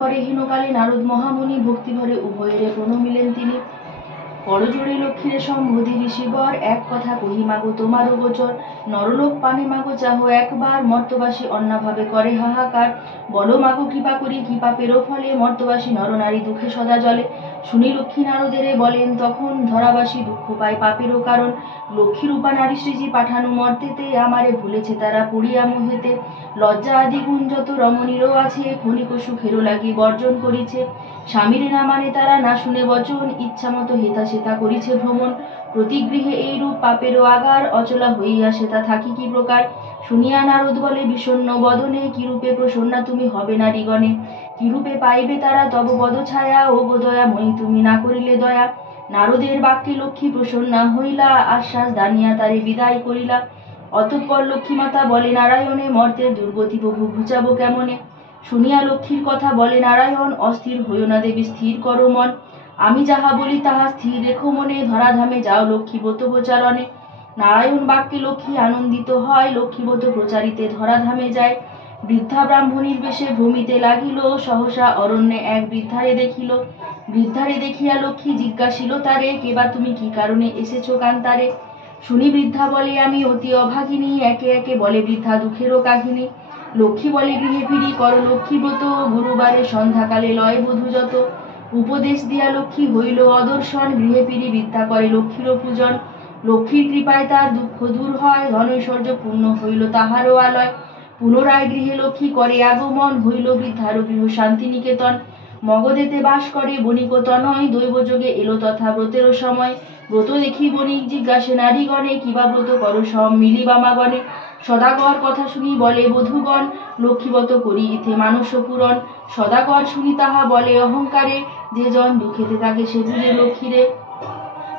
পরে হীনকালে নারদ মহামুনি ভক্তিভরে উভয়েরে প্রণমিলেন তিনি। করজোড়ে লক্ষ্মীরে সম্বোধি ঋষিবর, এক কথা কহি মাগো তোমারও গোচর। নরলোক পানে মাগো চাহ একবার, মর্তবাসী অন্নাভাবে করে হাহাকার। বলো মাগো কৃপা করি কি পাপেরও ফলে, মর্তবাসী নরনারী দুঃখে সদা জলে। শুনি লক্ষ্মী নারদেরে বলেন তখন, ধরাবাসী দুঃখ পায় পাপেরও কারণ। লক্ষ্মীরূপা নারী শ্রীজি পাঠানো মর্তেতে, আমারে ভুলেছে তারা পড়িয়া মোহেতে। লজ্জা আদি গুণ যত রমণীরও আছে, ক্ষণিক সুখেরও লাগি বর্জন করিছে। স্বামীরে না মানে তারা, না শুনে বচন, ইচ্ছা মতো হেতা সেতা করিছে ভ্রমণ। প্রতিগৃহে এইরূপ পাপেরও আগার, অচলা হইয়া সেটা থাকি কি প্রকার। শুনিয়া নারদ বলে বিষণ্ণ বদনে, কিরূপে প্রসন্না তুমি হবে নারীগণে। কিরূপে পাইবে তারা তব পদ ছায়া, ও গো দয়াময়ী তুমি না করিলে দয়া। নারদের বাক্যে লক্ষ্মী প্রসন্না হইলা, আশ্বাস দানিয়া তারে বিদায় করিলা। অতঃপর লক্ষ্মীমাতা বলে নারায়ণে, মর্তের দুর্গতি প্রভু ঘুচাবো কেমনে। শুনিয়া লক্ষ্মীর কথা বলে নারায়ণ, অস্থির হইও না দেবী স্থির করো মন। আমি যাহা বলি তাহা স্থির রেখো মনে, ধরাধামে যাও লক্ষ্মী ব্রত প্রচারণে। নারায়ণ বাক্যে লক্ষ্মী আনন্দিত হয়, লক্ষ্মীব্রত প্রচারিতে ধরাধামে যায়। বৃদ্ধা ব্রাহ্মণীর বেশে ভ্রমিতে লাগিল, সহসা অরণ্যে এক বৃদ্ধারে দেখিল। বৃদ্ধারে দেখিয়া লক্ষ্মী জিজ্ঞাসিল তারে, কেবা তুমি কি কারণে এসেছো কান্তারে। শুনি বৃদ্ধা বলে আমি অতি অভাগিনী, একে একে বলে বৃদ্ধা দুঃখেরও কাহিনী। লক্ষ্মী বলে গৃহে ফিরি করো লক্ষ্মী ব্রত, গুরুবারে সন্ধ্যাকালে লয় বধূ যত। উপদেশ দিয়া লক্ষ্মী হইল অদর্শন, গৃহে ফিরি বৃদ্ধা করে লক্ষ্মীরও পূজন। লক্ষ্মীর কৃপায় তার দুঃখ দূর হয়, ধনৈশ্বর্য পূর্ণ হইল তাহারও আলয়। পুনরায় গৃহে লক্ষ্মী করে আগমন, হইল বৃদ্ধারও গৃহ শান্তিনিকেতন। মগধেতে বাস করে বণিক তনয়, দৈবযোগে এলো তথা ব্রতেরও সময়। ব্রত দেখি বণিক জিজ্ঞাসে নারীগণে, কিবা ব্রত করো সব মিলিবা মাগণে। সদাগর কথা শুনি বলে বধূগণ, লক্ষ্মীব্রত করি ইথে মানস পূরণ। সদাগর শুনি তাহা বলে অহংকারে, যে জন দুঃখেতে থাকে সে বুঝে লক্ষ্মীরে।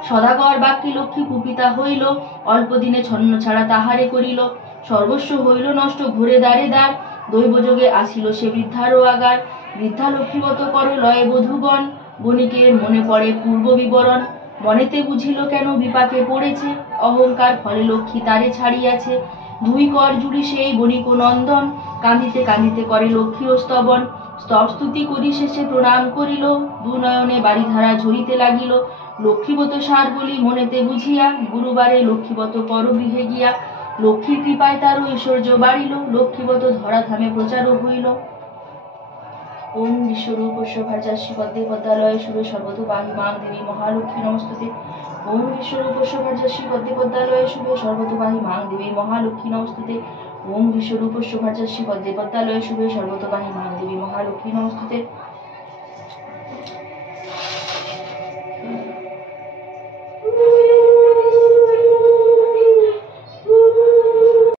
সদাগর বাক্যে লক্ষ্মী কুপিতা হইল, অল্প দিনে ছন্ন ছাড়া তাহারে করিল। সর্বস্ব হইল নষ্ট ঘোরে দ্বারে দ্বার, দৈবযোগে আসিল সে বৃদ্ধারও আগার। বৃদ্ধা লক্ষ্মীব্রত করো লয়ে বধূগণ, বণিকের মনে পড়ে পূর্ব বিবরণ। মনেতে বুঝিল কেন বিপাকে পড়েছে, অহংকার ফলে লক্ষ্মী তারে ছাড়িয়াছে। দুই কর জুড়ি সেই বণিক নন্দন, কাঁদিতে কাঁদিতে করে লক্ষ্মীর স্তবন। স্তব স্তুতি করি শেষে প্রণাম করিল, দুনয়নে বারিধারা ঝরিতে লাগিল। লক্ষ্মীব্রত সার বলি মনেতে বুঝিয়া, গুরুবারে লক্ষ্মীব্রত কর গৃহে গিয়া। লক্ষ্মীর কৃপায় তার ঐশ্বর্য বাড়িল, লক্ষ্মীব্রত ধরাধামে প্রচারও হইল। ওম বিশ্বরূপস্য ভার্যাস্য পদ্মে পদ্মালয়ে শুভে সর্বতো পাহি মাং দেবী মহালক্ষ্মী নমস্তুতে। ওম বিশ্বরূপস্য ভার্যাস্য পদ্মে পদ্মালয়ে শুভে সর্বতো পাহি মাং দেবী মহালক্ষ্মী নমস্তুতে। ওম বিশ্বরূপস্য ভার্যাস্য পদ্মে পদ্মালয়ে শুভে সর্বতো পাহি মাং দেবী মহালক্ষ্মী নমস্তুতে।